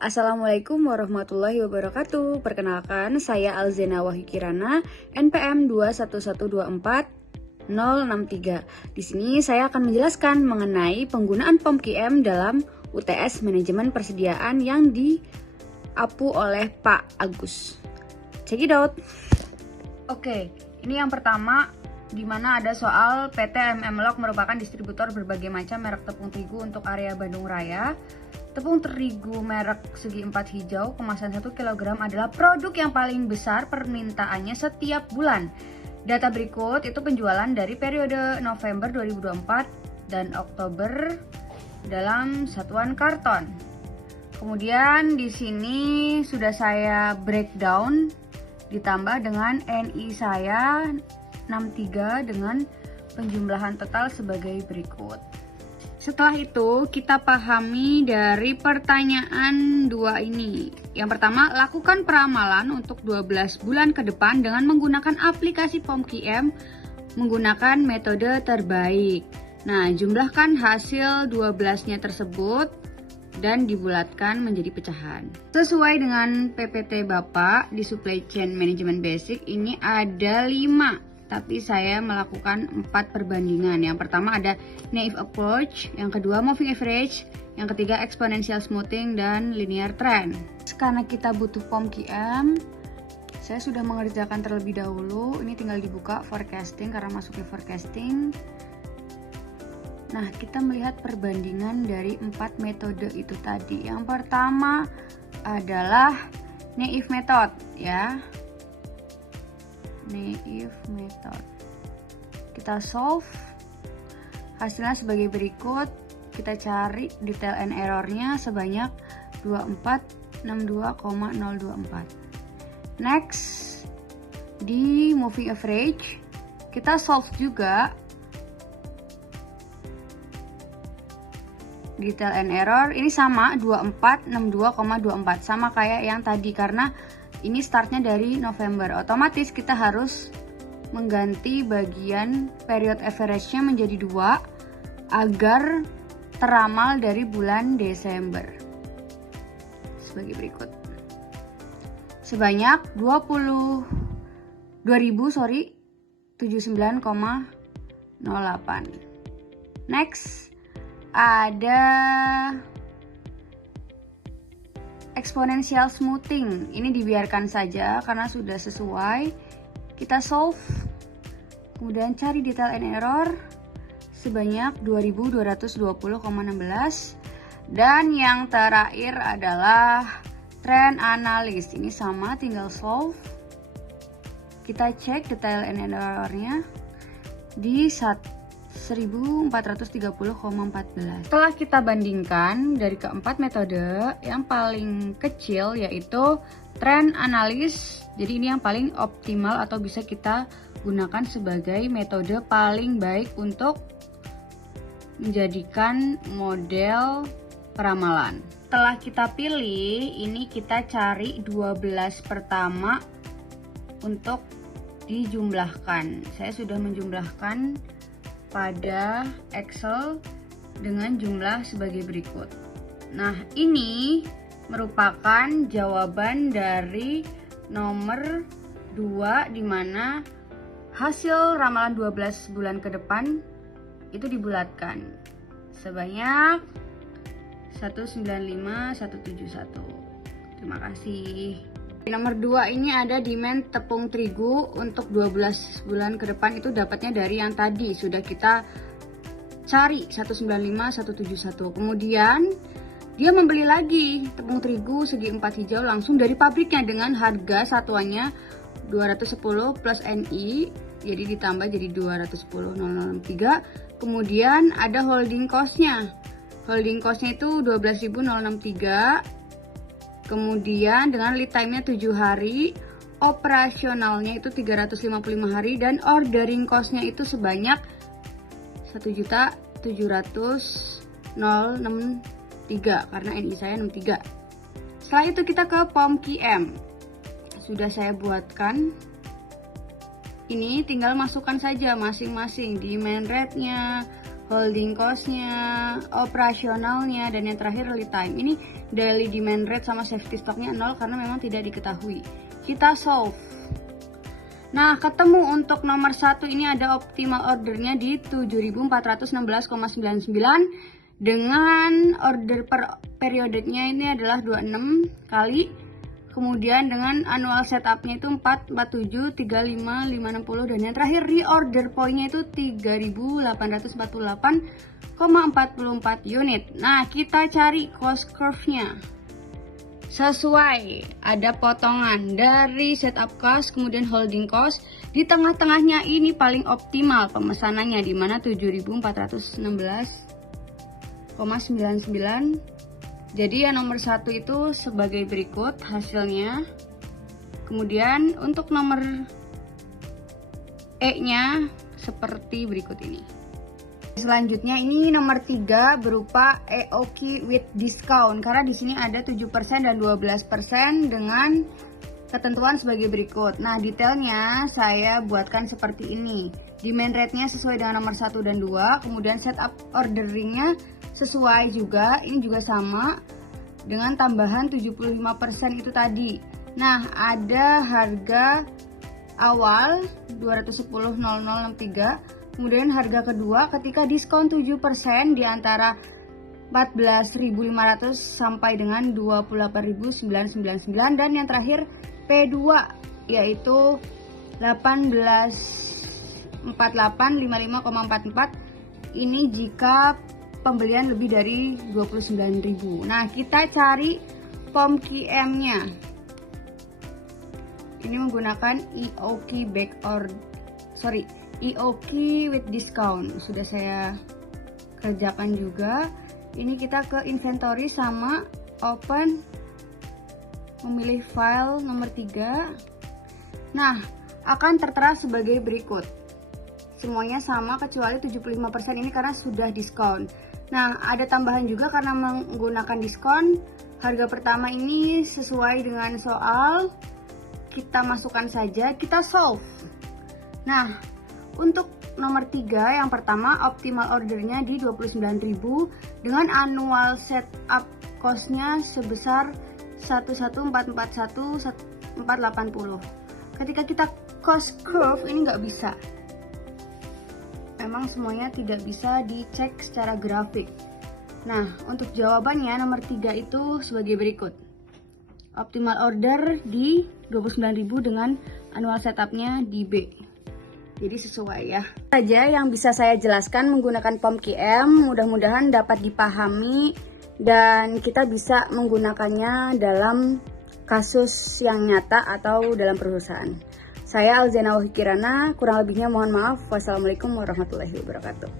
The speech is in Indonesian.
Assalamualaikum warahmatullahi wabarakatuh. Perkenalkan, saya Alzena Wahyu Kirana, NPM 21124-063. Di sini saya akan menjelaskan mengenai penggunaan POM-QM dalam UTS Manajemen Persediaan yang diapu oleh Pak Agus. Check it out. Oke, ini yang pertama, di mana ada soal PT MM Log merupakan distributor berbagai macam merek tepung terigu untuk area Bandung Raya. Tepung terigu merek segi 4 hijau kemasan 1 kg adalah produk yang paling besar permintaannya setiap bulan. Data berikut itu penjualan dari periode November 2024 dan Oktober dalam satuan karton. Kemudian di sini sudah saya breakdown ditambah dengan NI saya 63 dengan penjumlahan total sebagai berikut. Setelah itu kita pahami dari pertanyaan 2 ini. Yang pertama, lakukan peramalan untuk 12 bulan ke depan dengan menggunakan aplikasi POM-QM menggunakan metode terbaik. Nah, jumlahkan hasil 12-nya tersebut dan dibulatkan menjadi pecahan. Sesuai dengan PPT Bapak di Supply Chain Management Basic ini ada 5. Tapi saya melakukan 4 perbandingan. Yang pertama ada naive approach, yang kedua moving average, yang ketiga exponential smoothing, dan linear trend. Karena kita butuh POM-QM, saya sudah mengerjakan terlebih dahulu. Ini tinggal dibuka forecasting karena masuknya forecasting. Nah, kita melihat perbandingan dari 4 metode itu tadi. Yang pertama adalah naive method, ya. Naive method. Kita solve. Hasilnya sebagai berikut. Kita cari detail and errornya sebanyak 2462,024. Next, di moving average kita solve juga detail and error. Ini sama 2462,24, sama kayak yang tadi karena ini startnya dari November. Otomatis kita harus mengganti bagian period average-nya menjadi 2 agar teramal dari bulan Desember. Sebagai berikut. Sebanyak 79,08. Next, ada exponential smoothing. Ini dibiarkan saja karena sudah sesuai. Kita solve, kemudian cari detail and error sebanyak 2220,16. Dan yang terakhir adalah trend analysis. Ini sama, tinggal solve. Kita cek detail and errornya di 1430,14. Setelah kita bandingkan dari keempat metode, yang paling kecil yaitu trend analysis. Jadi ini yang paling optimal atau bisa kita gunakan sebagai metode paling baik untuk menjadikan model peramalan. Setelah kita pilih, ini kita cari 12 pertama untuk dijumlahkan. Saya sudah menjumlahkan pada Excel dengan jumlah sebagai berikut. Nah, ini merupakan jawaban dari nomor 2 di mana hasil ramalan 12 bulan ke depan itu dibulatkan sebanyak 195171. Terima kasih. Nomor 2 ini ada demand tepung terigu untuk 12 bulan ke depan, itu dapatnya dari yang tadi sudah kita cari 195171. Kemudian dia membeli lagi tepung terigu segi 4 hijau langsung dari pabriknya dengan harga satuannya 210 plus NI, jadi ditambah jadi 210.063. Kemudian ada holding cost-nya. Holding cost-nya itu 12.063. Kemudian dengan lead time-nya 7 hari, operasionalnya itu 355 hari, dan ordering cost-nya itu sebanyak 1.700.063 karena NI saya 63. Setelah itu kita ke POM-QM. Sudah saya buatkan. Ini tinggal masukkan saja masing-masing demand rate-nya, holding cost-nya, operasionalnya, dan yang terakhir real time. Ini daily demand rate sama safety stock-nya 0 karena memang tidak diketahui. Kita solve. Nah, ketemu untuk nomor 1 ini ada optimal ordernya di 7.416,99 dengan order per periodenya ini adalah 26 kali. Kemudian dengan annual setupnya itu 4, 47, 35, 560, dan yang terakhir reorder pointnya itu 3.848,44 unit. Nah, kita cari cost curve-nya. Sesuai, ada potongan dari setup cost, kemudian holding cost. Di tengah-tengahnya ini paling optimal pemesanannya, di mana 7.416,99. Jadi yang nomor 1 itu sebagai berikut hasilnya. Kemudian untuk nomor E-nya seperti berikut ini. Selanjutnya ini nomor 3 berupa EOQ with discount, karena di sini ada 7% dan 12% dengan ketentuan sebagai berikut. Nah, detailnya saya buatkan seperti ini. Demand rate-nya sesuai dengan nomor 1 dan 2, kemudian setup ordering-nya sesuai juga, ini juga sama dengan tambahan 75% itu tadi. Nah, ada harga awal 210.0063, kemudian harga kedua ketika diskon 7% di antara 14.500 sampai dengan 28.999, dan yang terakhir P2 yaitu 184855,44. Ini jika pembelian lebih dari 29.000. Nah, kita cari POMQM-nya. Ini menggunakan EOQ with discount. Sudah saya kerjakan juga. Ini kita ke inventory sama open, memilih file nomor 3. Nah, akan tertera sebagai berikut. Semuanya sama kecuali 75% ini karena sudah diskon. Nah, ada tambahan juga karena menggunakan diskon. Harga pertama ini sesuai dengan soal. Kita masukkan saja, kita solve. Nah, untuk nomor 3 yang pertama optimal ordernya di 29.000 dengan annual setup cost-nya sebesar 11441,480. Ketika kita cost curve ini nggak bisa. Memang semuanya tidak bisa dicek secara grafik. Nah, untuk jawabannya nomor 3 itu sebagai berikut. Optimal order di 29.000 dengan annual setupnya di B. Jadi sesuai ya. Saja yang bisa saya jelaskan menggunakan POMQM, mudah-mudahan dapat dipahami dan kita bisa menggunakannya dalam kasus yang nyata atau dalam perusahaan. Saya Alzena Wahikirana, kurang lebihnya mohon maaf. Wassalamualaikum warahmatullahi wabarakatuh.